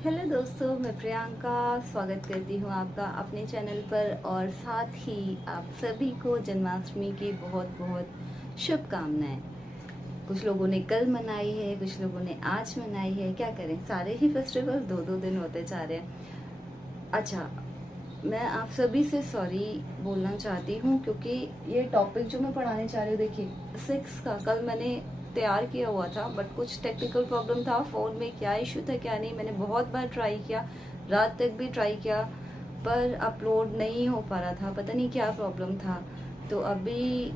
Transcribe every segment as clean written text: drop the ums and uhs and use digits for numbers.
Hello दोस्तों, मैं प्रियंका स्वागत करती हूँ आपका अपने चैनल पर और साथ ही आप सभी को जन्माष्टमी की बहुत बहुत शुभकामनाएं। कुछ लोगों ने कल मनाई है, कुछ लोगों ने आज मनाई है। क्या करें, सारे ही फेस्टिवल दो दो दिन होते जा रहे हैं। अच्छा, मैं आप सभी से सॉरी बोलना चाहती हूँ क्योंकि ये टॉपिक जो मैं पढ़ाने चाह रही हूँ, देखिए 6 का कल मैंने तैयार किया हुआ था, बट कुछ टेक्निकल प्रॉब्लम था फोन में। क्या इशू था क्या नहीं, मैंने बहुत बार ट्राई किया, रात तक भी ट्राई किया, पर अपलोड नहीं हो पा रहा था। पता नहीं क्या प्रॉब्लम था। तो अभी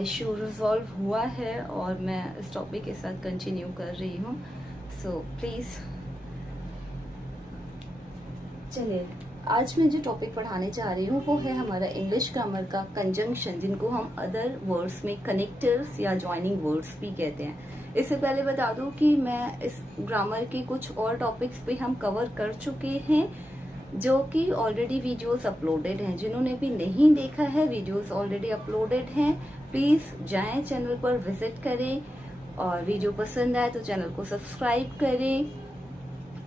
इशू रिजॉल्व हुआ है और मैं इस टॉपिक के साथ कंटिन्यू कर रही हूँ। सो प्लीज चलिए, आज मैं जो टॉपिक पढ़ाने जा रही हूँ वो है हमारा इंग्लिश ग्रामर का कंजंक्शन, जिनको हम अदर वर्ड्स में कनेक्टर्स या ज्वाइनिंग वर्ड्स भी कहते हैं। इससे पहले बता दूं कि मैं इस ग्रामर के कुछ और टॉपिक्स पे हम कवर कर चुके हैं, जो कि ऑलरेडी वीडियोस अपलोडेड हैं। जिन्होंने भी नहीं देखा है, वीडियोस ऑलरेडी अपलोडेड हैं। प्लीज जाएं, चैनल पर विजिट करें और वीडियो पसंद आए तो चैनल को सब्सक्राइब करें,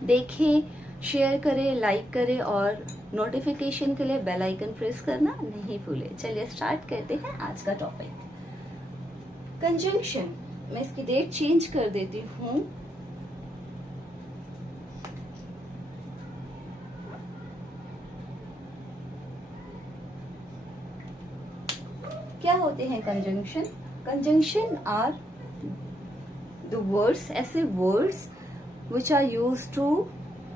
देखें, शेयर करें, लाइक करें और नोटिफिकेशन के लिए बेल आइकन प्रेस करना नहीं भूलें। चलिए स्टार्ट करते हैं आज का टॉपिक, कंजंक्शन। मैं इसकी डेट चेंज कर देती हूँ। क्या होते हैं conjunction? Conjunction are the words, ऐसे words which are used to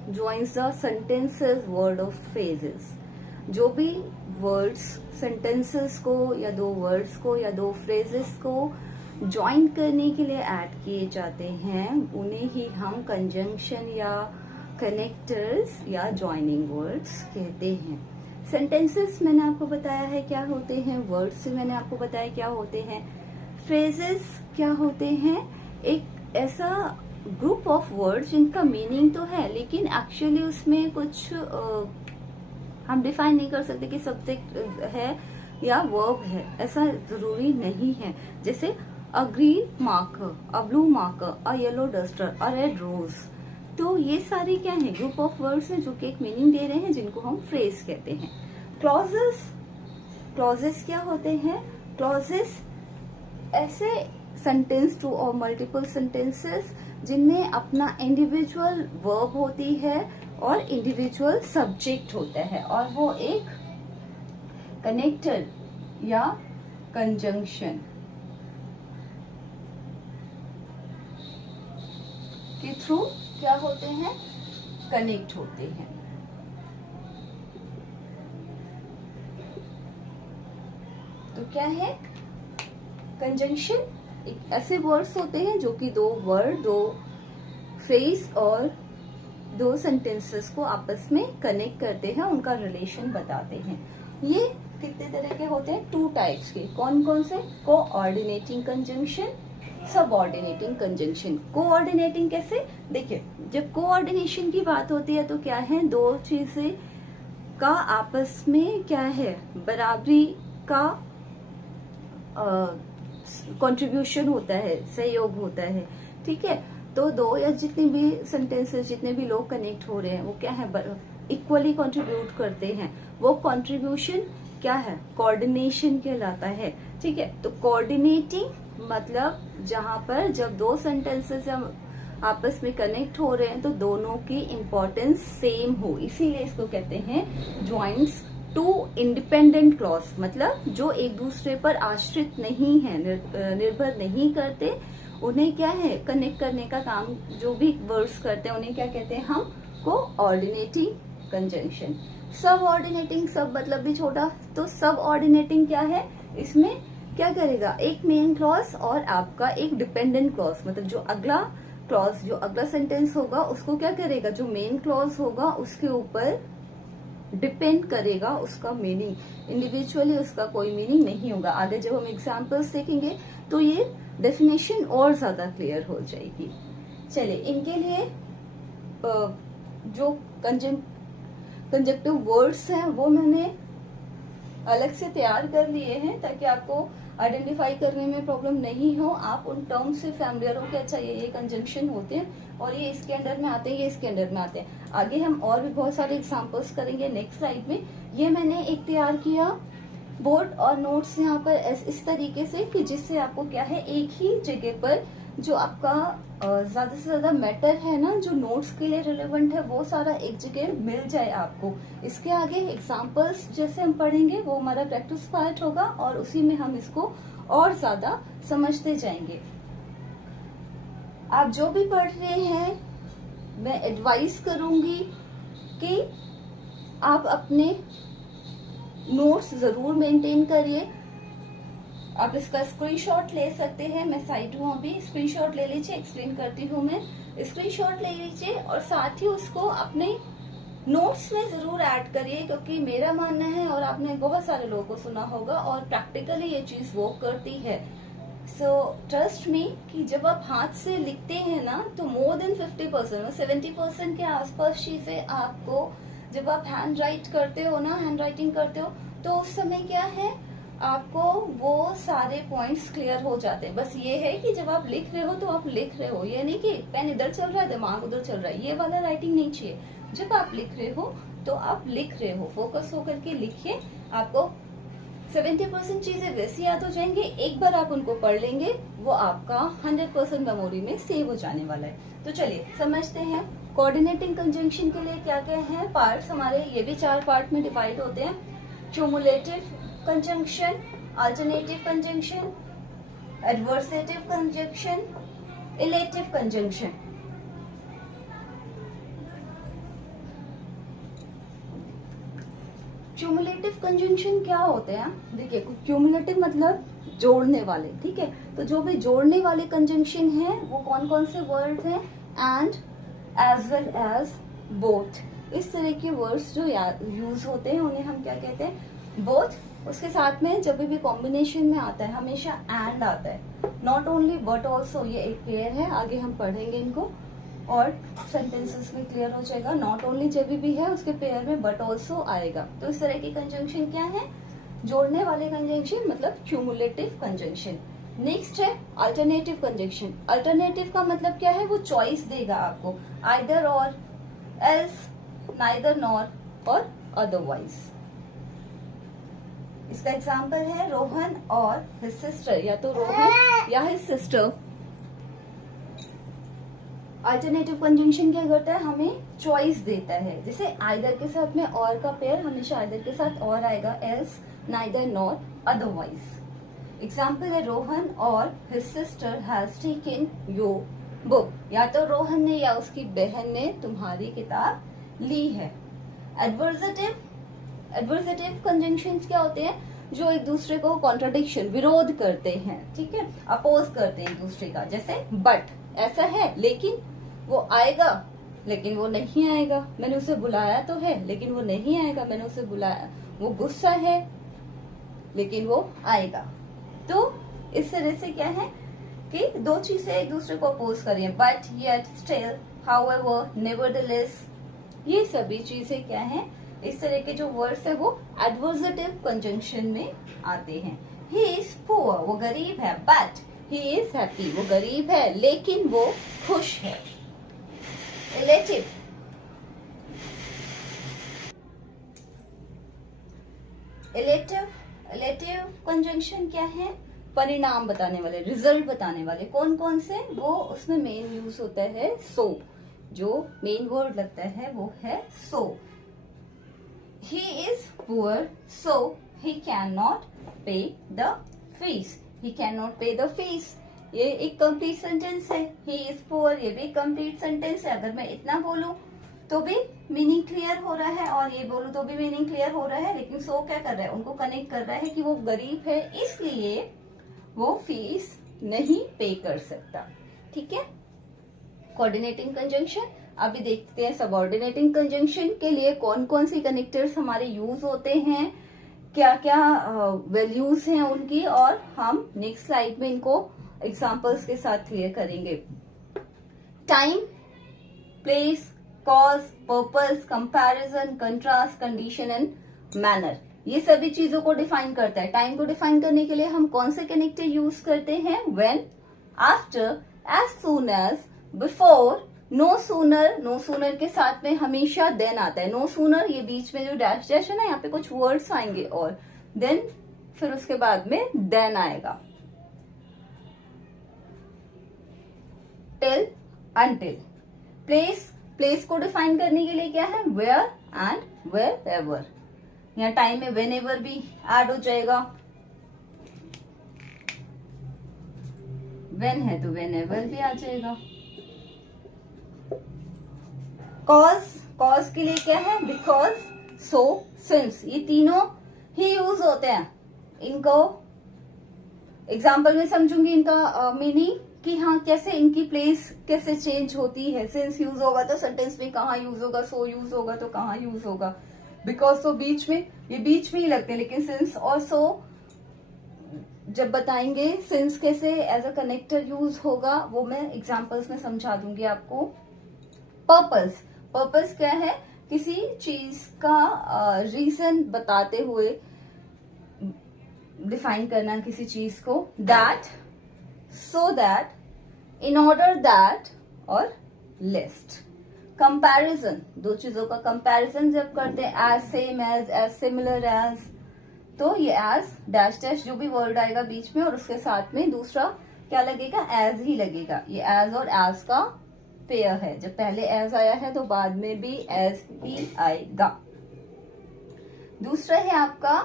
joins the sentences, word of phrases। जो भी वर्ड्स सेंटेंसेस को या दो वर्ड्स को या दो फ्रेजेस को ज्वाइन करने के लिए ऐड किए जाते हैं, उन्हें ही हम कंजंक्शन या कनेक्टर्स या ज्वाइनिंग वर्ड्स कहते हैं। सेंटेंसेस मैंने आपको बताया है क्या होते हैं, वर्ड्स से मैंने आपको बताया क्या होते हैं, फ्रेजेस क्या होते हैं। एक ऐसा ग्रुप ऑफ वर्ड्स जिनका मीनिंग तो है लेकिन एक्चुअली उसमें कुछ हम डिफाइन नहीं कर सकते कि सब्जेक्ट है या वर्ब है, ऐसा जरूरी नहीं है। जैसे अ ग्रीन मार्कर, अ ब्लू मार्कर, अ येलो डस्टर, अ रेड रोज। तो ये सारी क्या है, ग्रुप ऑफ वर्ड्स हैं जो कि एक मीनिंग दे रहे हैं, जिनको हम फ्रेज कहते हैं। क्लॉजेस, क्लॉजेस क्या होते हैं? क्लॉजेस ऐसे सेंटेंस, टू और मल्टीपल सेंटेंसेस जिनमें अपना इंडिविजुअल वर्ब होती है और इंडिविजुअल सब्जेक्ट होता है, और वो एक कनेक्टर या कंजंक्शन के थ्रू क्या होते हैं, कनेक्ट होते हैं। तो क्या है कंजंक्शन? एक ऐसे वर्ड्स होते हैं जो कि दो वर्ड, दो फ्रेज और दो सेंटेंसेस को आपस में कनेक्ट करते हैं, उनका रिलेशन बताते हैं। ये कितने तरह के होते हैं? 2 टाइप्स के। कौन कौन से? Coordinating conjunction, subordinating conjunction. Coordinating कैसे? देखिए, जब कोऑर्डिनेशन की बात होती है तो क्या है, दो चीजें का आपस में क्या है, बराबरी का कंट्रीब्यूशन होता है, सहयोग होता है। ठीक है, तो दो या जितने भी सेंटेंसेस, जितने भी लोग कनेक्ट हो रहे हैं, वो क्या है, इक्वली कंट्रीब्यूट करते हैं। वो कंट्रीब्यूशन क्या है, कोऑर्डिनेशन कहलाता है। ठीक है, तो कोऑर्डिनेटिंग मतलब जहां पर जब दो सेंटेंसेस आपस में कनेक्ट हो रहे हैं तो दोनों की इंपॉर्टेंस सेम हो, इसीलिए इसको कहते हैं ज्वाइंट्स टू इंडिपेंडेंट क्लॉज। मतलब जो एक दूसरे पर आश्रित नहीं है, निर्भर नहीं करते, उन्हें क्या है, कनेक्ट करने का काम जो भी वर्ड्स करते हैं उन्हें क्या कहते हैं हम, कोऑर्डिनेटिंग कंजंक्शन। सब ऑर्डिनेटिंग, सब मतलब भी छोटा, तो सब ऑर्डिनेटिंग क्या है, इसमें क्या करेगा, एक मेन क्लॉज और आपका एक डिपेंडेंट क्लॉज। मतलब जो अगला क्लॉज, जो अगला सेंटेंस होगा उसको क्या करेगा, जो मेन क्लॉज होगा उसके ऊपर डिपेंड करेगा उसका मीनिंग, इंडिविजुअली उसका कोई मीनिंग नहीं होगा। आगे जब हम एग्जाम्पल्स देखेंगे तो ये डेफिनेशन और ज्यादा क्लियर हो जाएगी। चलिए, इनके लिए जो कंजक्टिव वर्ड्स हैं वो मैंने अलग से तैयार कर लिए हैं ताकि आपको आइडेंटिफाई करने में प्रॉब्लम नहीं हो, आप उन टर्म से फैमिलियर हो कि अच्छा ये कंजंक्शन होते हैं और ये इसके अंडर में आते हैं, ये इसके अंडर में आते हैं। आगे हम और भी बहुत सारे एग्जांपल्स करेंगे नेक्स्ट स्लाइड में। ये मैंने एक तैयार किया बोर्ड और नोट्स यहाँ पर इस तरीके से कि जिससे आपको क्या है एक ही जगह पर जो आपका ज्यादा से ज्यादा मैटर है ना, जो नोट्स के लिए रिलेवेंट है, वो सारा एक जगह मिल जाए आपको। इसके आगे एग्जांपल्स जैसे हम पढ़ेंगे वो हमारा प्रैक्टिस पार्ट होगा और उसी में हम इसको और ज्यादा समझते जाएंगे। आप जो भी पढ़ रहे हैं मैं एडवाइस करूंगी कि आप अपने नोट्स जरूर मेंटेन करिए। आप इसका स्क्रीनशॉट ले सकते हैं, मैं साइड हूँ अभी, स्क्रीनशॉट ले लीजिए, एक्सप्लेन करती हूँ मैं। स्क्रीनशॉट ले लीजिए और साथ ही उसको अपने नोट्स में जरूर ऐड करिए, क्योंकि मेरा मानना है और आपने बहुत सारे लोगों को सुना होगा और प्रैक्टिकली ये चीज वर्क करती है। सो ट्रस्ट मी कि जब आप हाथ से लिखते हैं ना तो मोर देन 50% 70% के आसपास चीजें आपको, जब आप हैंड राइट करते हो ना, हैंड राइटिंग करते हो, तो उस समय क्या है आपको वो सारे पॉइंट्स क्लियर हो जाते हैं। बस ये है कि जब आप लिख रहे हो तो आप लिख रहे हो, ये नहीं कि पेन इधर चल रहा है दिमाग उधर चल रहा है, ये वाला राइटिंग नहीं चाहिए। जब आप लिख रहे हो तो आप लिख रहे हो, फोकस होकर के लिखिए। आपको 70% चीजें वैसे याद हो जाएंगे, एक बार आप उनको पढ़ लेंगे वो आपका 100% मेमोरी में सेव हो जाने वाला है। तो चलिए समझते हैं कोऑर्डिनेटिंग कंजंक्शन के लिए क्या क्या है पार्ट्स हमारे। ये भी 4 पार्ट में डिवाइड होते हैं, cumulative conjunction, alternative conjunction, adversative conjunction, illative conjunction. Cumulative conjunction क्या होते हैं? देखिए क्यूमुलेटिव मतलब जोड़ने वाले, ठीक है। तो जो भी जोड़ने वाले कंजंक्शन है वो कौन कौन से वर्ड हैं? And, as well as, both, इस तरह के वर्ड्स जो यूज होते हैं उन्हें हम क्या कहते हैं? बोथ। उसके साथ में जब भी कॉम्बिनेशन में आता है हमेशा एंड आता है, नॉट ओनली बट ऑल्सो। ये एक पेयर है, आगे हम पढ़ेंगे इनको और सेंटेंसेस में क्लियर हो जाएगा। नॉट ओनली जब भी है उसके पेयर में बट ऑल्सो आएगा। तो इस तरह की कंजंक्शन क्या है? जोड़ने वाले कंजंक्शन मतलब क्यूमुलेटिव कंजंक्शन। नेक्स्ट है अल्टरनेटिव कंजंक्शन। अल्टरनेटिव का मतलब क्या है? वो चॉइस देगा आपको, आइदर और, एल्स, नाइदर नॉर और अदरवाइज। इसका एग्जाम्पल है रोहन और हिज सिस्टर, या तो रोहन या हिज सिस्टर। अल्टरनेटिव कंजंक्शन क्या करता है? हमें चॉइस देता है। जैसे आइदर के साथ में और का पेयर हमेशा आइदर के साथ और आएगा, else, neither nor, otherwise. Example है रोहन और his sister has taken your book, या तो रोहन ने या उसकी बहन ने तुम्हारी किताब ली है। एडवर्सेटिव कंजंक्शंस क्या होते हैं? जो एक दूसरे को कॉन्ट्राडिक्शन, विरोध करते हैं, ठीक है, अपोज करते हैं एक दूसरे का। जैसे बट, ऐसा है लेकिन वो आएगा लेकिन वो नहीं आएगा, मैंने उसे बुलाया तो है लेकिन वो नहीं आएगा, मैंने उसे बुलाया, वो गुस्सा है लेकिन वो आएगा। तो इस तरह से क्या है कि दो चीजें एक दूसरे को अपोज कर रही हैं, but, yet, still, however, nevertheless, ये सभी चीजें क्या है? इस तरह के जो वर्ड्स है वो एडवर्सेटिव कंजंक्शन में आते हैं। ही इज पुअर, वो गरीब है, बट ही इज हैप्पी, वो गरीब है लेकिन वो खुश है। इलेटिव, इलेटिव कंजंक्शन क्या है? परिणाम बताने वाले, रिजल्ट बताने वाले। कौन कौन से? वो उसमें मेन यूज होता है सो, जो मेन वर्ड लगता है वो है सो। He is poor, so he cannot pay the fees. He cannot pay the fees. ये एक कंप्लीट सेंटेंस है। He is poor, ये भी कंप्लीट सेंटेंस है। अगर मैं इतना बोलूं तो भी मीनिंग क्लियर हो रहा है और ये बोलूं तो भी मीनिंग क्लियर हो रहा है, लेकिन सो क्या कर रहा है? उनको कनेक्ट कर रहा है कि वो गरीब है इसलिए वो फीस नहीं पे कर सकता, ठीक है। Coordinating conjunction. अभी देखते हैं सबऑर्डिनेटिंग कंजंक्शन के लिए कौन कौन सी कनेक्टर्स हमारे यूज होते हैं, क्या क्या वैल्यूज हैं उनकी, और हम नेक्स्ट स्लाइड में इनको एग्जांपल्स के साथ क्लियर करेंगे। Time, place, cause, purpose, comparison, contrast, condition and manner. ये सभी चीजों को डिफाइन करता है। टाइम को डिफाइन करने के लिए हम कौन से कनेक्टर यूज करते हैं? When, after, as soon as, before, no sooner. No sooner के साथ में हमेशा देन आता है। नो सूनर, ये बीच में जो डैश डैश है ना, यहाँ पे कुछ वर्ड्स आएंगे और देन, फिर उसके बाद में देन आएगा। Till, until. प्लेस, प्लेस को डिफाइन करने के लिए क्या है? Where and wherever. यहाँ टाइम में वेन एवर भी ऐड हो जाएगा। वेन है तो वेन एवर भी आ जाएगा। कॉज, कॉज के लिए क्या है? Because, so, since. ये तीनों ही यूज होते हैं। इनको एग्जाम्पल में समझूंगी इनका मीनिंग कि हाँ कैसे इनकी प्लेस कैसे चेंज होती है। सिंस यूज होगा तो सेंटेंस में कहाँ यूज होगा, सो यूज होगा तो कहाँ यूज होगा, बिकॉज सो बीच में, ये बीच में ही लगते हैं। लेकिन सिंस और सो जब बताएंगे सिंस कैसे एज अ कनेक्टर यूज होगा वो मैं एग्जाम्पल्स में समझा दूंगी आपको। पर्पस, पर्पस क्या है? किसी चीज का रीजन बताते हुए डिफाइन करना किसी चीज को। That, so that, in order that और लिस्ट। कंपैरिजन, दो चीजों का कंपैरिजन जब करते हैं, as same as similar as, तो ये एज डैश डैश जो भी वर्ड आएगा बीच में और उसके साथ में दूसरा क्या लगेगा? एज ही लगेगा। ये एज और एज का पेयर है। जब पहले एज आया है तो बाद में भी एज ही आएगा। दूसरा है आपका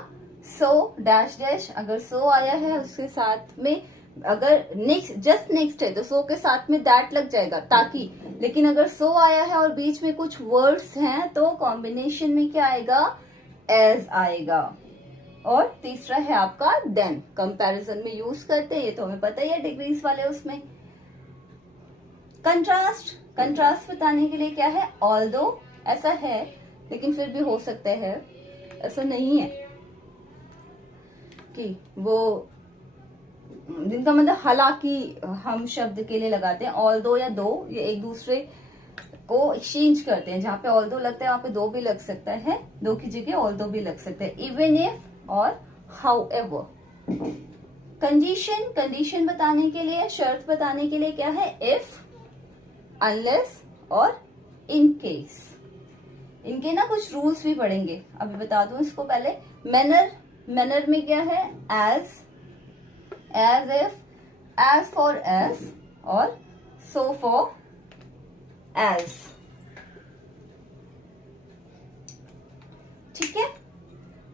सो डैश डैश। अगर सो आया है उसके साथ में, अगर नेक्स्ट जस्ट नेक्स्ट है तो सो के साथ में दैट लग जाएगा ताकि। लेकिन अगर सो आया है और बीच में कुछ वर्ड्स हैं तो कॉम्बिनेशन में क्या आएगा? एज आएगा। और तीसरा है आपका देन। कंपैरिजन में यूज करते हैं, ये तो हमें पता ही है डिग्रीज वाले उसमें। कंट्रास्ट, कंट्रास्ट बताने के लिए क्या है? ऑल्दो, ऐसा है लेकिन फिर भी हो सकता है, ऐसा नहीं है कि वो जिनका मतलब हालांकि हम शब्द के लिए लगाते हैं। ऑल्दो या दो, ये एक दूसरे को एक्सचेंज करते हैं। जहां पे ऑल्दो लगता है वहां पे दो भी लग सकता है, दो की जगह ऑल्दो भी लग सकता है। इवन इफ और हाउ एवर। कंडीशन, कंडीशन बताने के लिए, शर्त बताने के लिए क्या है? इफ, अनलेस और इन केस। इनके ना कुछ रूल्स भी पढ़ेंगे, अभी बता दूं इसको पहले। मैनर, मैनर में क्या है? As, as if, as for as और सो फॉर एज। ठीक है,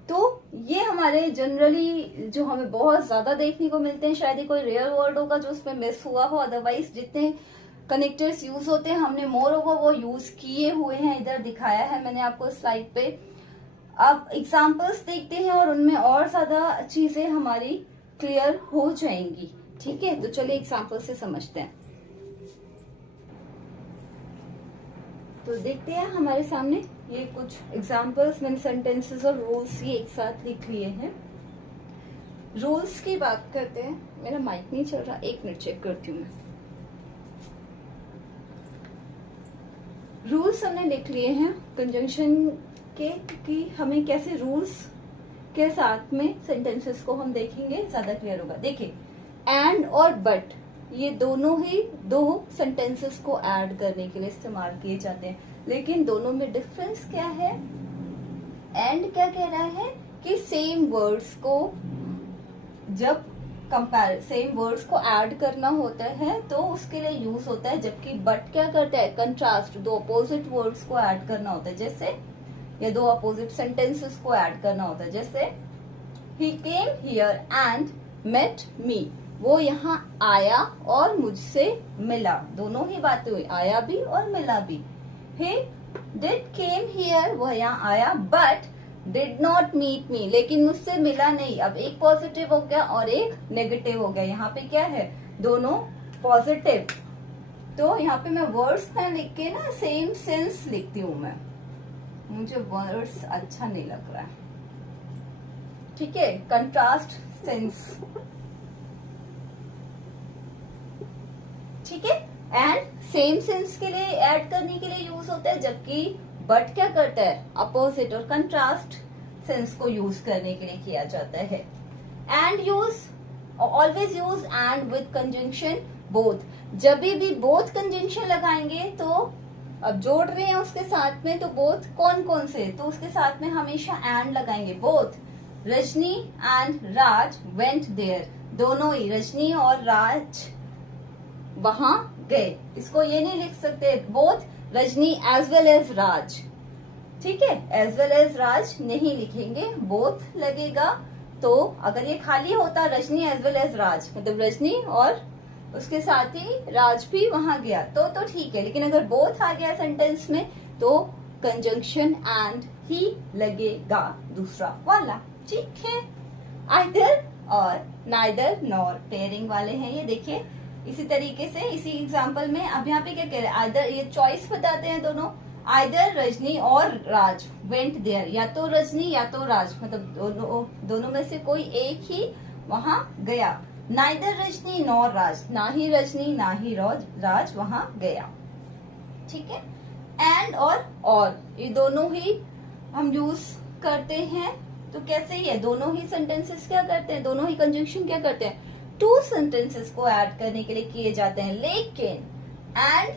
तो ये हमारे जनरली जो हमें बहुत ज्यादा देखने को मिलते हैं, शायद ही कोई रेयर वर्ड होगा जो उसमें मिस हुआ हो। अदरवाइज जितने कनेक्टर्स यूज होते हैं हमने मोर ओवर वो यूज किए हुए हैं, इधर दिखाया है मैंने आपको स्लाइड पे। अब एग्जाम्पल्स देखते हैं और उनमें और ज्यादा चीजें हमारी क्लियर हो जाएंगी। ठीक है, तो चलिए एग्जाम्पल से समझते हैं। तो देखते हैं हमारे सामने ये कुछ एग्जाम्पल्स, मैंने सेंटेंसेस और रूल्स ये एक साथ लिख लिए हैं। रूल्स की बात करते हैं। मेरा माइक नहीं चल रहा, एक मिनट चेक करती हूँ मैं। रूल्स हमने लिख लिए हैं कंजंक्शन के, कि हमें कैसे रूल्स के साथ में सेंटेंसेस को हम देखेंगे, ज्यादा क्लियर होगा। देखिए, एंड और बट ये दोनों ही दो सेंटेंसेस को ऐड करने के लिए इस्तेमाल किए जाते हैं, लेकिन दोनों में डिफरेंस क्या है? एंड क्या कह रहा है कि सेम वर्ड्स को जब सेम वर्ड्स को ऐड करना होता है तो उसके लिए यूज होता है, जबकि बट क्या करता है? कंट्रास्ट, दो अपोजिट वर्ड्स को ऐड करना होता है। जैसे या दो अपोजिट सेंटेंसेस को ऐड करना होता है। जैसे he came here and met me, वो यहाँ आया और मुझसे मिला। दोनों ही बातें हुई, आया भी और मिला भी। ही डिड केम हियर, वह यहाँ आया, but did not meet me, लेकिन मुझसे मिला नहीं। अब एक पॉजिटिव हो गया और एक नेगेटिव हो गया। यहाँ पे क्या है? दोनों पॉजिटिव। तो यहाँ पे मैं वर्ड्स ना लिख के ना सेम सेंस लिखती हूँ मैं, मुझे वर्ड्स अच्छा नहीं लग रहा है। ठीक है, कंट्रास्ट सेंस। ठीक है, एंड सेम सेंस के लिए ऐड करने के लिए यूज होता है, जबकि बट क्या करता है? अपोजिट। और कंट्रास्ट सेंस को यूज करने के लिए किया जाता है। And use, always use and with conjunction both. जब भी बोथ कंजंक्शन लगाएंगे तो अब जोड़ रहे हैं उसके साथ में, तो बोथ कौन कौन से, तो उसके साथ में हमेशा एंड लगाएंगे। Both Rajni and Raj went there, दोनों ही रजनी और राज वहां गए। इसको ये नहीं लिख सकते both Rajni as well as Raj, ठीक है, एज वेल एज राज नहीं लिखेंगे, बोथ लगेगा। तो अगर ये खाली होता रजनी एज वेल एज राज, मतलब रजनी और उसके साथ ही राज भी वहां गया, तो ठीक है। लेकिन अगर बोथ आ गया सेंटेंस में तो कंजंक्शन एंड ही लगेगा, दूसरा वाला, ठीक है। आइदर और नाइदर नॉर पेयरिंग वाले हैं ये, देखिए इसी तरीके से इसी एग्जांपल में। अब यहाँ पे क्या कह रहे हैं, आइदर, ये चॉइस बताते हैं दोनों, आइदर रजनी और राज वेंट देयर, या तो रजनी या तो राज, मतलब दोनों में से कोई एक ही वहां गया। नाइदर रजनी नॉर राज, ना ही रजनी ना ही राज वहां गया, ठीक है। एंड और ये दोनों ही हम यूज करते हैं, तो कैसे ही है, दोनों ही सेंटेंसेस क्या करते हैं, दोनों ही कंजंक्शन क्या करते हैं, टू सेंटेंसेस को ऐड करने के लिए किए जाते हैं। लेकिन एंड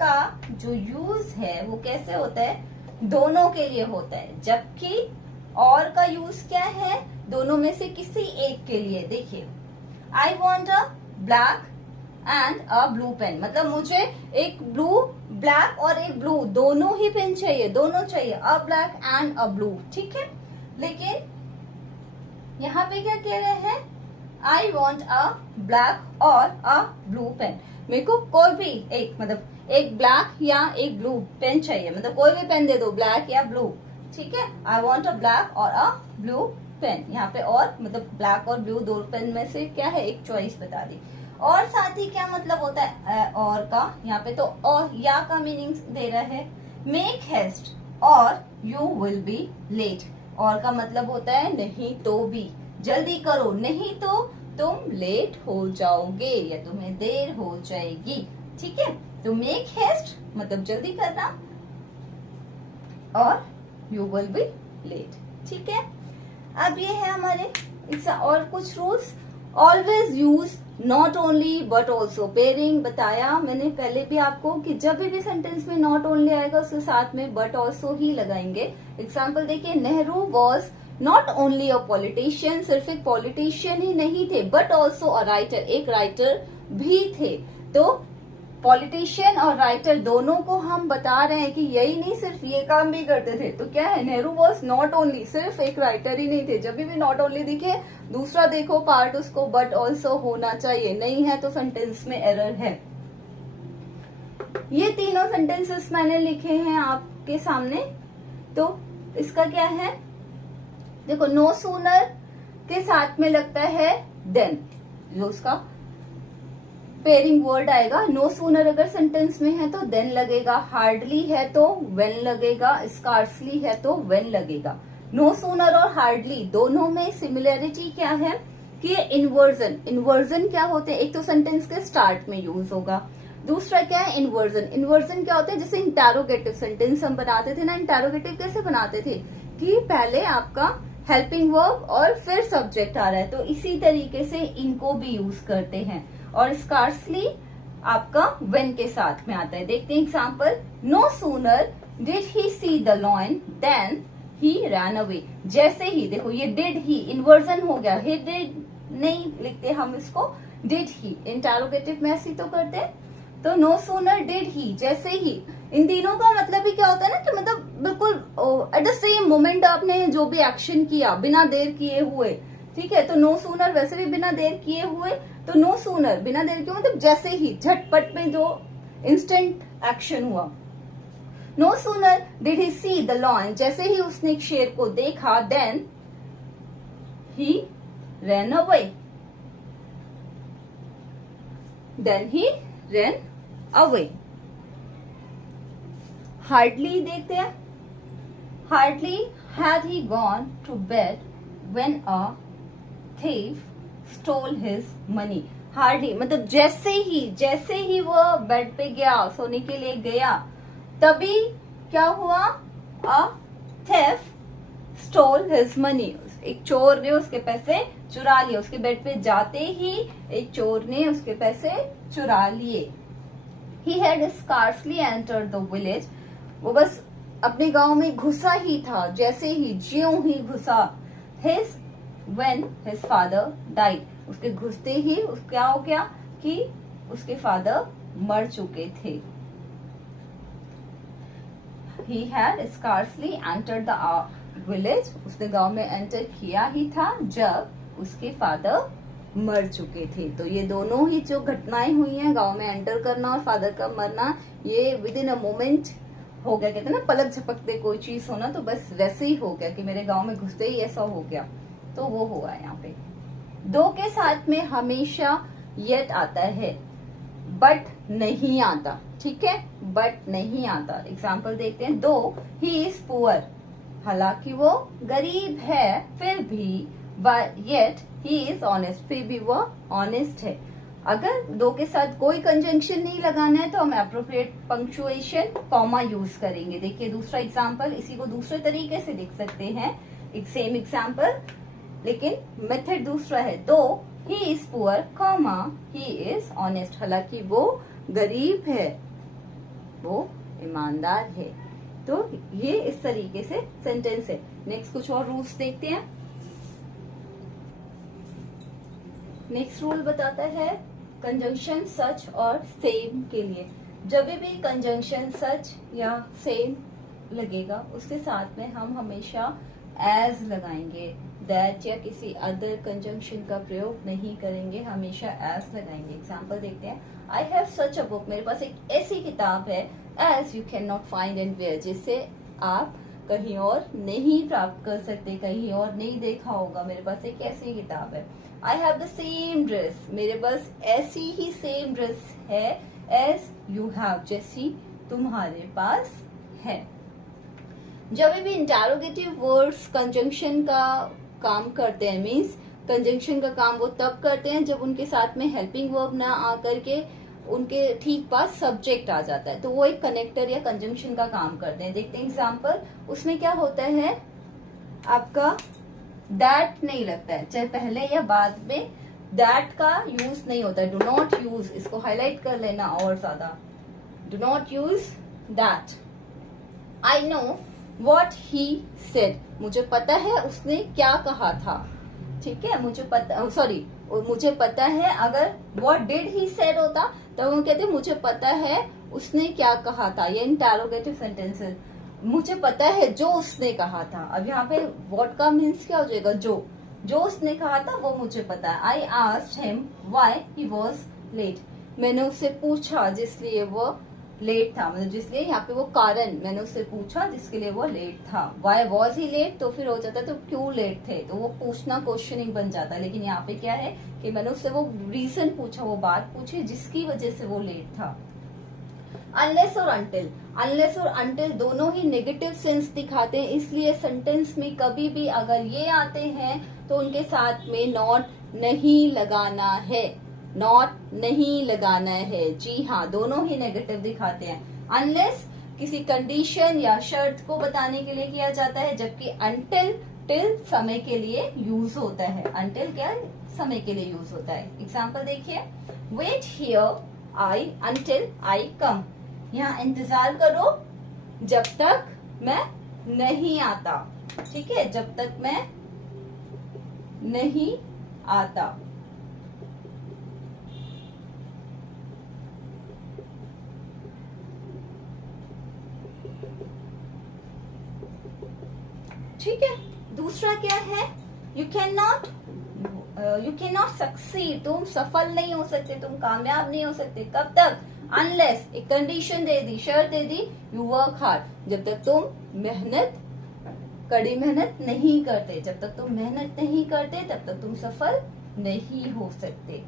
का जो यूज है वो कैसे होता है, दोनों के लिए होता है, जबकि और का यूज क्या है, दोनों में से किसी एक के लिए। देखिए, I want a black and a blue pen, मतलब मुझे एक ब्लैक और एक ब्लू दोनों ही पेन चाहिए, दोनों चाहिए, अ ब्लैक एंड अ ब्लू, ठीक है। लेकिन यहाँ पे क्या कह रहे हैं, आई वॉन्ट अ ब्लैक और अ ब्लू पेन, मेरे को कोई भी एक, मतलब एक ब्लैक या एक ब्लू पेन चाहिए, मतलब कोई भी पेन दे दो, ब्लैक या ब्लू, ठीक है। आई वॉन्ट अ ब्लैक और अ ब्लू पेन, यहाँ पे और मतलब ब्लैक और ब्लू दो पेन में से क्या है, एक चॉइस बता दी। और साथ ही क्या मतलब होता है और का, यहाँ पे तो और या का मीनिंग दे रहा है, मेक हेस्ट और यू विल बी लेट, और का मतलब होता है नहीं तो भी, जल्दी करो नहीं तो तुम लेट हो जाओगे या तुम्हें देर हो जाएगी, ठीक है। तो मेक हेस्ट मतलब जल्दी करना, और यू विल बी लेट, ठीक है। अब ये है हमारे और कुछ rules. Always use not only but also, pairing बताया मैंने पहले भी आपको कि जब भी सेंटेंस में नॉट ओनली आएगा उसके साथ में बट ऑल्सो ही लगाएंगे। एग्जाम्पल देखिए, Nehru was not only a politician, सिर्फ एक पॉलिटिशियन ही नहीं थे, बट ऑल्सो अ राइटर, एक राइटर भी थे। तो पॉलिटिशियन और राइटर दोनों को हम बता रहे हैं कि यही नहीं सिर्फ ये काम भी करते थे। तो क्या है, नेहरू वॉज नॉट ओनली, सिर्फ एक राइटर ही नहीं थे। जब भी नॉट ओनली दिखे, दूसरा देखो पार्ट उसको बट ऑल्सो होना चाहिए, नहीं है तो सेंटेंस में एरर है। ये तीनों सेंटेंसेस मैंने लिखे हैं आपके सामने। तो इसका क्या है, देखो, नो सूनर के साथ में लगता है देन, जो उसका पेयरिंग वर्ड आएगा। नो सूनर अगर सेंटेंस में है तो देन लगेगा, हार्डली है तो व्हेन लगेगा, स्कार्सली है तो व्हेन लगेगा। नो सूनर और हार्डली दोनों में सिमिलरिटी क्या है कि इन्वर्जन क्या होते हैं, एक तो सेंटेंस के स्टार्ट में यूज होगा, दूसरा क्या है इन्वर्जन क्या होता है, जैसे इंटैरोगेटिव सेंटेंस हम बनाते थे ना, इंटैरोगेटिव कैसे बनाते थे कि पहले आपका हेल्पिंग वर्ब और फिर सब्जेक्ट आ रहा है, तो इसी तरीके से इनको भी यूज करते हैं। और स्कार्सली आपका व्हेन के साथ में आता है। देखते हैं example, no sooner did he see the lion then he ran away, जैसे ही, देखो ये डिड ही इन्वर्जन हो गया, ही डिड नहीं लिखते हम इसको, डिड ही, इंटैरोगेटिव में ऐसी तो करते हैं। तो नो सूनर डिड ही, जैसे ही, इन तीनों का मतलब भी क्या होता है ना कि मतलब बिल्कुल एट द सेम मोमेंट आपने जो भी एक्शन किया बिना देर किए हुए, ठीक है। तो नो सूनर वैसे भी बिना देर किए हुए, तो नो सूनर बिना देर किए मतलब जैसे ही, झटपट में जो इंस्टेंट एक्शन हुआ। No sooner did he see the lion, जैसे ही उसने एक शेर को देखा, then he ran away, then he ran away. Hardly देखते हैं, hardly had he gone to bed when a thief stole his money, hardly मतलब जैसे ही वो बेड पे गया, सोने के लिए गया, तभी क्या हुआ, अ थेफ स्टोल हिज मनी, एक चोर ने उसके पैसे चुरा लिए, उसके बेड पे जाते ही एक चोर ने उसके पैसे चुरा लिए। He had scarcely entered the village, वो बस अपने गांव में घुसा ही था, जैसे ही ज्यों ही घुसा, when his father died, उसके घुसते ही क्या हो गया कि उसके फादर मर चुके थे। He had scarcely entered the village, उसने गांव में एंटर किया ही था जब उसके फादर मर चुके थे। तो ये दोनों ही जो घटनाएं हुई हैं, गांव में एंटर करना और फादर का मरना, ये विद इन अ मोमेंट हो गया। कहते हैं ना पलक झपकते कोई चीज होना, तो बस वैसे ही हो गया कि मेरे गांव में घुसते ही ऐसा हो गया, तो वो हुआ यहाँ पे। दो के साथ में हमेशा येट आता है, बट नहीं आता। ठीक है, बट नहीं आता। एग्जाम्पल देखते हैं। दो ही इज पुअर, हालांकि वो गरीब है, फिर भी येट ही इज ऑनेस्ट, फिर भी वो ऑनेस्ट है। अगर दो के साथ कोई कंजंक्शन नहीं लगाना है तो हम एप्रोप्रिएट पंक्चुएशन कॉमा यूज करेंगे। देखिए दूसरा एग्जाम्पल, इसी को दूसरे तरीके से लिख सकते हैं, एक सेम एग्जाम्पल, लेकिन मेथड दूसरा है। दो ही is poor, comma he is honest, हालांकि वो गरीब है, वो ईमानदार है। तो ये इस तरीके से सेंटेंस है। नेक्स्ट कुछ और रूल्स देखते हैं। नेक्स्ट रूल बताता है कंजंक्शन सच और सेम के लिए। जब भी कंजंक्शन सच या सेम लगेगा उसके साथ में हम हमेशा एज लगाएंगे, दैट या किसी अदर कंजंक्शन का प्रयोग नहीं करेंगे, हमेशा एज लगाएंगे। एग्जाम्पल देखते हैं। I have such a book, मेरे पास एक ऐसी किताब है, as you can not find and where, जिससे आप कहीं और नहीं प्राप्त कर सकते, कहीं और नहीं देखा होगा। मेरे पास एक ऐसी किताब है। I have the same dress, मेरे पास ऐसी ही सेम ड्रेस है, एज यू हैव, जैसी तुम्हारे पास है। जब भी इंटेरोगेटिव वर्ड्स कंजंक्शन का काम करते हैं, मीन्स कंजंक्शन का काम वो तब करते हैं जब उनके साथ में हेल्पिंग वर्ब ना आकर के उनके ठीक पास सब्जेक्ट आ जाता है, तो वो एक कनेक्टर या कंजंक्शन का काम करते हैं। देखते हैं एग्जाम्पल। उसमें क्या होता है, आपका दैट नहीं लगता है, चाहे पहले या बाद में दैट का यूज नहीं होता है। डू नॉट यूज, इसको हाईलाइट कर लेना और ज्यादा। Do not use that. I know what he said, मुझे पता है उसने क्या कहा था। ठीक है, मुझे पता है। अगर व्हाट डिड ही सेड होता तो वो कहते मुझे पता है उसने क्या कहा था। ये इंटेरोगेटिव सेंटेंस है। मुझे पता है जो उसने कहा था। अब यहाँ पे व्हाट का मीन्स क्या हो जाएगा, जो उसने कहा था वो मुझे पता है। I asked him why he was late, मैंने उससे पूछा जिसलिए वो लेट था, मतलब जिसलिए यहाँ पे वो कारण, मैंने उससे पूछा जिसके लिए वो लेट था। वाई वॉज ही लेट, तो फिर हो जाता है तो क्यों लेट थे, तो वो पूछना क्वेश्चनिंग बन जाता है। लेकिन यहाँ पे क्या है कि मैंने उससे वो रीजन पूछा, वो बात पूछी जिसकी वजह से वो लेट था। अनलेस और अंटिल, अनलेस और अंटिल दोनों ही नेगेटिव सेंस दिखाते हैं, इसलिए सेंटेंस में कभी भी अगर ये आते हैं तो उनके साथ में नॉट नहीं लगाना है, नॉट नहीं लगाना है। जी हाँ, दोनों ही नेगेटिव दिखाते हैं। अनलेस किसी कंडीशन या शर्त को बताने के लिए किया जाता है, जबकि अंटिल टिल समय के लिए यूज होता है। अंटिल क्या समय के लिए यूज होता है। एग्जाम्पल देखिए। Wait here I until I come, यहाँ इंतजार करो जब तक मैं नहीं आता। ठीक है, जब तक मैं नहीं आता। ठीक है, दूसरा क्या है, यू कैन नॉट सक्सीड, तुम सफल नहीं हो सकते, तुम कामयाब नहीं हो सकते। कब तक, अनलेस, एक कंडीशन दे दी, शर्त दे दी, यू वर्क हार्ड, जब तक तुम कड़ी मेहनत नहीं करते, जब तक तुम मेहनत नहीं करते तब तक तुम सफल नहीं हो सकते।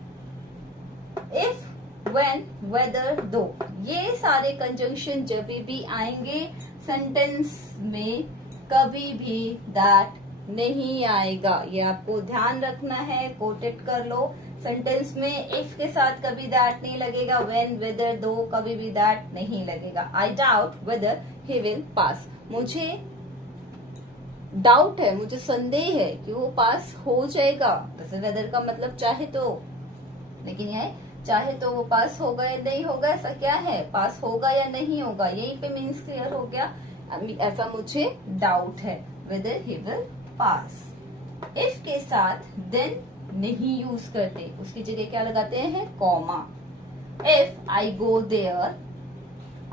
इफ, when, whether, दो, ये सारे कंजंक्शन जब भी आएंगे सेंटेंस में कभी भी दैट नहीं आएगा। ये आपको ध्यान रखना है, कोटेड कर लो। सेंटेंस में इफ के साथ कभी दैट नहीं लगेगा, when, whether, दो कभी भी दैट नहीं लगेगा। I doubt whether he will pass, मुझे डाउट है, मुझे संदेह है कि वो पास हो जाएगा। वैसे वेदर का मतलब चाहे तो, लेकिन यह चाहे तो वो पास होगा या नहीं होगा, ऐसा क्या है, पास होगा या नहीं होगा, यहीं पे मीन्स क्लियर हो गया। ऐसा मुझे डाउट है weather he will pass. If के साथ देन नहीं यूज करते, उसकी जगह क्या लगाते हैं, comma. If I go there,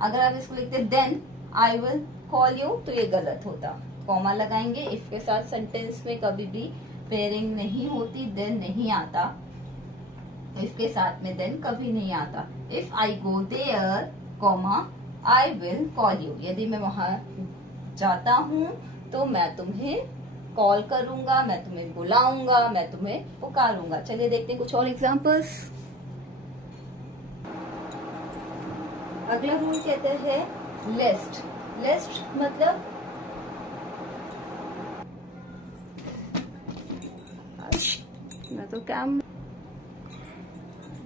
अगर आप इसको लिखते then I will call you, तो ये गलत होता, कॉमा लगाएंगे। इफ के साथ सेंटेंस में कभी भी पेयरिंग नहीं होती, देन नहीं आता। इफ के साथ में देन कभी नहीं आता। If I go there comma I will call you, यदि मैं वहां जाता हूँ तो मैं तुम्हें कॉल करूंगा, मैं तुम्हें बुलाऊंगा, मैं तुम्हें पुकारूंगा। चलिए देखते हैं कुछ और एग्जांपल्स। अगला रूल कहते हैं लिस्ट। लिस्ट मतलब मैं तो क्या,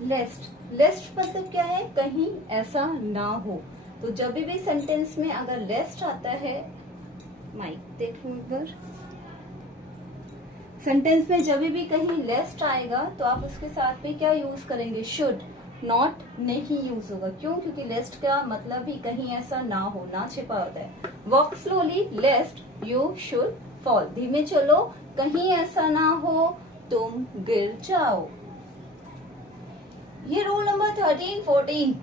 लिस्ट, लिस्ट मतलब क्या है, कहीं ऐसा ना हो। तो जब भी सेंटेंस में अगर लिस्ट आता है, माइक देख लूं इधर, सेंटेंस में जब भी कहीं लिस्ट आएगा तो आप उसके साथ में क्या यूज करेंगे, शुड, नॉट नहीं यूज होगा। क्यों, क्योंकि लिस्ट का मतलब ही कहीं ऐसा ना हो, ना छिपा होता है। Walk slowly लेस्ट you should fall, धीमे चलो कहीं ऐसा ना हो तुम गिर जाओ। ये रूल नंबर 13, 14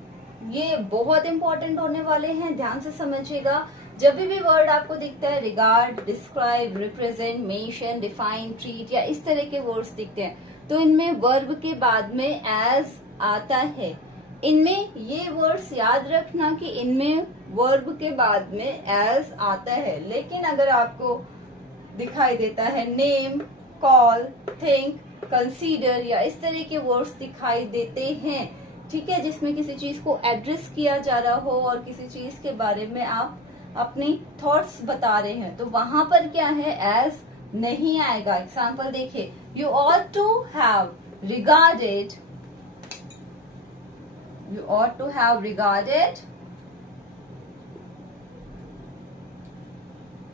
ये बहुत इंपॉर्टेंट होने वाले हैं, ध्यान से समझिएगा। जब भी वर्ड आपको दिखता है, regard, describe, represent, mention, define, treat या इस तरह के वर्ड्स दिखते हैं, तो इनमें वर्ब के बाद में एज आता है। इनमें ये वर्ड्स याद रखना कि इनमें वर्ब के बाद में एज आता है। लेकिन अगर आपको दिखाई देता है नेम, कॉल, थिंक, कंसीडर या इस तरह के वर्ड्स दिखाई देते हैं, ठीक है, जिसमें किसी चीज को एड्रेस किया जा रहा हो और किसी चीज के बारे में आप अपनी थॉट्स बता रहे हैं, तो वहां पर क्या है, एज नहीं आएगा। एग्जाम्पल देखिए, you ought to have regarded, you ought to have regarded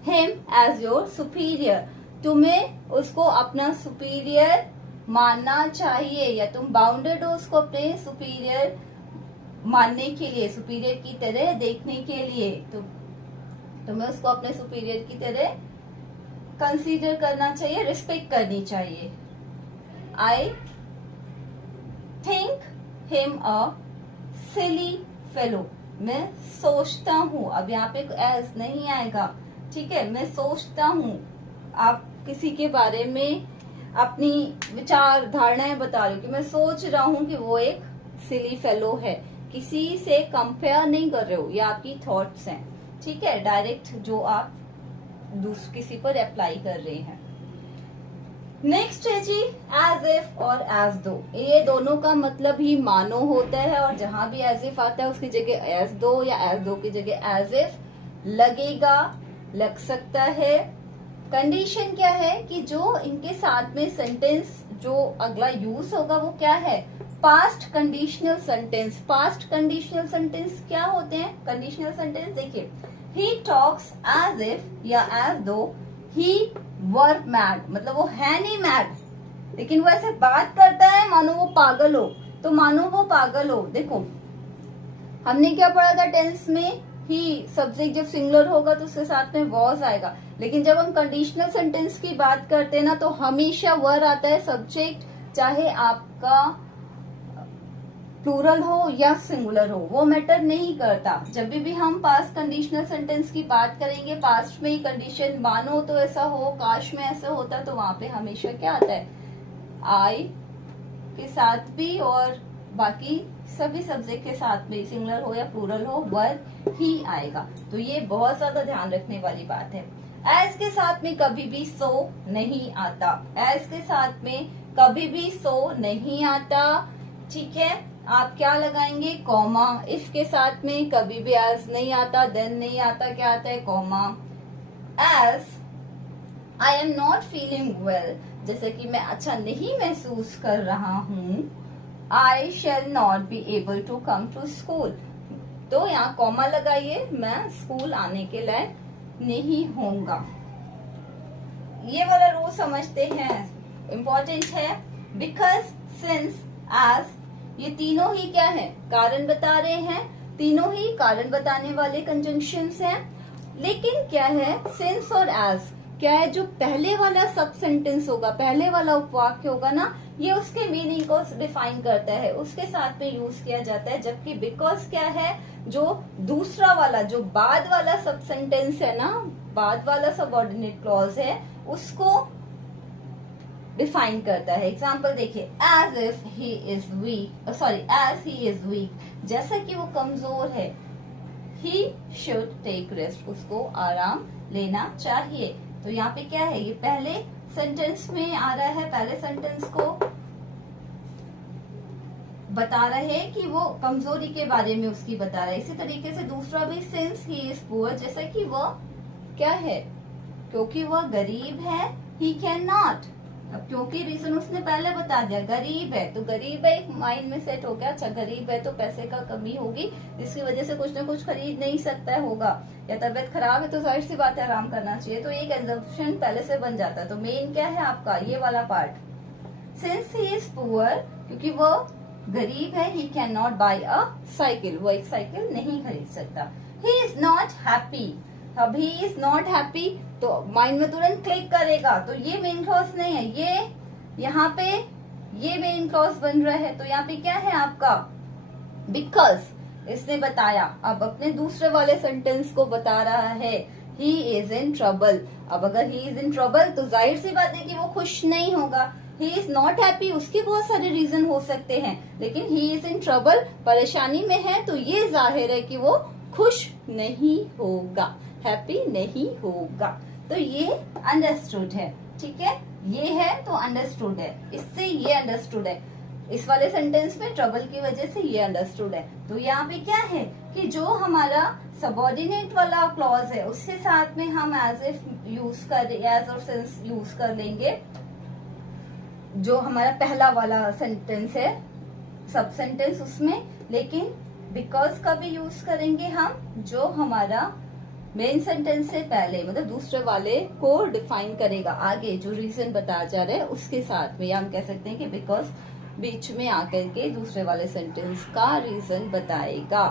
him as your superior, तुम्हें उसको अपना सुपीरियर मानना चाहिए, या तुम बाउंडेड हो उसको अपने सुपीरियर मानने के लिए, सुपीरियर की तरह देखने के लिए, तो तुम्हें उसको अपने सुपीरियर की तरह कंसीडर करना चाहिए, रिस्पेक्ट करनी चाहिए। I think him a silly fellow, मैं सोचता हूँ, अब यहाँ पे एज नहीं आएगा, ठीक है, मैं सोचता हूँ। आप किसी के बारे में अपनी विचार धारणाएं बता रहे हो कि मैं सोच रहा हूँ कि वो एक सिली फेलो है, किसी से कंपेयर नहीं कर रहे हो, ये आपकी थॉट्स हैं, ठीक है, डायरेक्ट जो आप किसी पर अप्लाई कर रहे हैं। नेक्स्ट है जी एज इफ और एज दो। ये दोनों का मतलब ही मानो होता है, और जहां भी एज इफ आता है उसकी जगह एज दो या एज दो की जगह एज इफ लगेगा, लग सकता है। कंडीशन क्या है कि जो इनके साथ में सेंटेंस जो अगला यूज होगा वो क्या है, past conditional sentence. Past conditional sentence क्या होते हैं, कंडीशनल सेंटेंस देखिए, ही टॉक्स एज इफ या एज दो ही वर मैड, मतलब वो है नहीं मैड, लेकिन वो ऐसे बात करता है मानो वो पागल हो, तो मानो वो पागल हो। देखो हमने क्या पढ़ा था टेंस में, ही सब्जेक्ट जब सिंगुलर होगा तो उसके साथ में वॉज आएगा, लेकिन जब हम कंडीशनल सेंटेंस की बात करते हैं ना तो हमेशा वर आता है सब्जेक्ट, चाहे आपका प्लूरल हो या सिंगुलर हो, वो मैटर नहीं करता। जब भी हम पास्ट कंडीशनल सेंटेंस की बात करेंगे, पास्ट में ही कंडीशन मानो तो ऐसा हो, काश में ऐसा होता, तो वहां पे हमेशा क्या आता है, आई के साथ भी और बाकी सभी सब्जेक्ट के साथ में, सिंगुलर हो या प्लूरल हो, वर ही आएगा। तो ये बहुत ज्यादा ध्यान रखने वाली बात है। एज के साथ में कभी भी सो नहीं आता, एज के साथ में कभी भी सो नहीं आता, ठीक है, आप क्या लगाएंगे, कॉमा। इफ के साथ में कभी भी एज नहीं आता, देन नहीं आता, क्या आता है, comma. As I am not feeling well, जैसे कि मैं अच्छा नहीं महसूस कर रहा हूँ, I shall not be able to come to school, तो यहाँ कॉमा लगाइए, मैं स्कूल आने के लायक नहीं होऊंगा। ये वाला रूल समझते हैं, इम्पोर्टेंट है। बिकॉज, सिंस, एज, ये तीनों ही क्या है, कारण बता रहे हैं, तीनों ही कारण बताने वाले कंजंक्शंस हैं। लेकिन क्या है, सिंस और एज क्या है, जो पहले वाला सब सेंटेंस होगा, पहले वाला उपवाक्य होगा ना, ये उसके मीनिंग को डिफाइन करता है, उसके साथ में यूज किया जाता है। जबकि बिकॉज क्या है, जो दूसरा वाला, जो बाद वाला सब सेंटेंस है ना, बाद वाला सबऑर्डिनेट क्लॉज है, उसको डिफाइन करता है। एग्जाम्पल देखिए, as if he is weak, sorry, as he is weak, जैसा कि वो कमजोर है, ही शुड टेक रेस्ट, उसको आराम लेना चाहिए। तो यहाँ पे क्या है, ये पहले सेंटेंस में आ रहा है, पहले सेंटेंस को बता रहे हैं कि वो कमजोरी के बारे में उसकी बता रहा है। इसी तरीके से दूसरा भी, सिंस ही इज पुअर, जैसा कि वह क्या है, क्योंकि वह गरीब है, ही कैन नॉट। अब क्योंकि रीजन उसने पहले बता दिया, गरीब है तो गरीब है, एक माइंड में सेट हो गया, अच्छा गरीब है तो पैसे का कमी होगी, जिसकी वजह से कुछ ना कुछ खरीद नहीं सकता होगा, या तबीयत खराब है तो जाहिर सी बात है आराम करना चाहिए, तो एक एजम्पशन पहले से बन जाता है। तो मेन क्या है आपका ये वाला part, since he is poor, क्योंकि वो गरीब है, he can not buy a cycle, वो एक साइकिल नहीं खरीद सकता। ही इज नॉट हैप्पी, अब ही इज नॉट हैप्पी तो माइंड में तुरंत क्लिक करेगा, तो ये मेन क्लॉज नहीं है, ये यहाँ पे ये मेन क्लॉज बन रहा है। तो यहाँ पे क्या है आपका, बिकॉज इसने बताया, अब अपने दूसरे वाले सेंटेंस को बता रहा है, ही इज इन ट्रबल। अब अगर ही इज इन ट्रबल तो जाहिर सी बात है कि वो खुश नहीं होगा। ही इज नॉट हैप्पी, उसके बहुत सारे रीजन हो सकते हैं, लेकिन ही इज इन ट्रबल, परेशानी में है, तो ये जाहिर है कि वो खुश नहीं होगा, हैप्पी नहीं होगा। तो ये अंडरस्टूड है, ठीक है, ये है तो अंडरस्टूड है, इससे ये अंडरस्टूड है, इस वाले सेंटेंस में ट्रबल की वजह से ये अंडरस्टूड है। तो यहाँ पे क्या है कि जो हमारा सबऑर्डिनेट वाला क्लॉज है उसके साथ में हम एज इफ यूज कर, एज और सिंस यूज कर लेंगे, जो हमारा पहला वाला सेंटेंस है सब सेंटेंस उसमें, लेकिन बिकॉज का भी यूज करेंगे हम, जो हमारा मेन सेंटेंस से पहले, मतलब दूसरे वाले को डिफाइन करेगा, आगे जो रीजन बताया जा रहा है उसके साथ में, या हम कह सकते हैं कि बिकॉज बीच में आकर के दूसरे वाले सेंटेंस का रीजन बताएगा।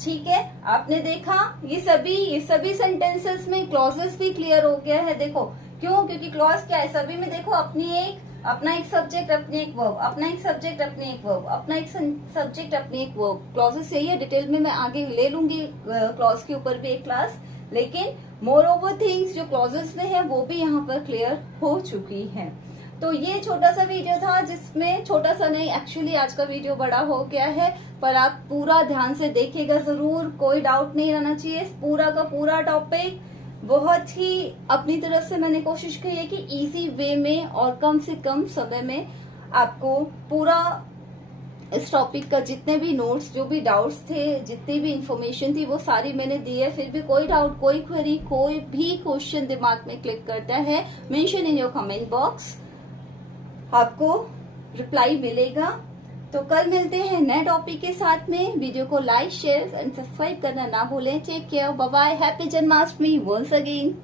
ठीक है, आपने देखा ये सभी सेंटेंसेस में क्लॉजेस भी क्लियर हो गया है। देखो क्यों, क्योंकि क्लॉज क्या है, सभी में देखो अपना एक सब्जेक्ट, अपनी एक वर्ब, अपना एक सब्जेक्ट, अपनी एक वर्ब, अपना एक सब्जेक्ट, अपनी एक वर्ब। क्लॉजेस यही है, डिटेल में मैं आगे ले लूंगी क्लॉज के ऊपर भी एक क्लास, लेकिन मोर ओवर थिंग्स जो क्लॉजेस में है वो भी यहाँ पर क्लियर हो चुकी है। तो ये छोटा सा वीडियो था, जिसमें छोटा सा नहीं, एक्चुअली आज का वीडियो बड़ा हो गया है, पर आप पूरा ध्यान से देखिएगा जरूर, कोई डाउट नहीं रहना चाहिए। पूरा का पूरा टॉपिक बहुत ही अपनी तरफ से मैंने कोशिश की है कि इजी वे में और कम से कम समय में आपको पूरा इस टॉपिक का जितने भी नोट्स, जो भी डाउट्स थे, जितनी भी इंफॉर्मेशन थी वो सारी मैंने दी है। फिर भी कोई डाउट, कोई क्वेरी, कोई भी क्वेश्चन दिमाग में क्लिक करता है, mention in your comment box, आपको रिप्लाई मिलेगा। तो कल मिलते हैं नए टॉपिक के साथ में। वीडियो को लाइक, शेयर एंड सब्सक्राइब करना ना भूलें। Take care, bye bye, happy Janmashtami once again.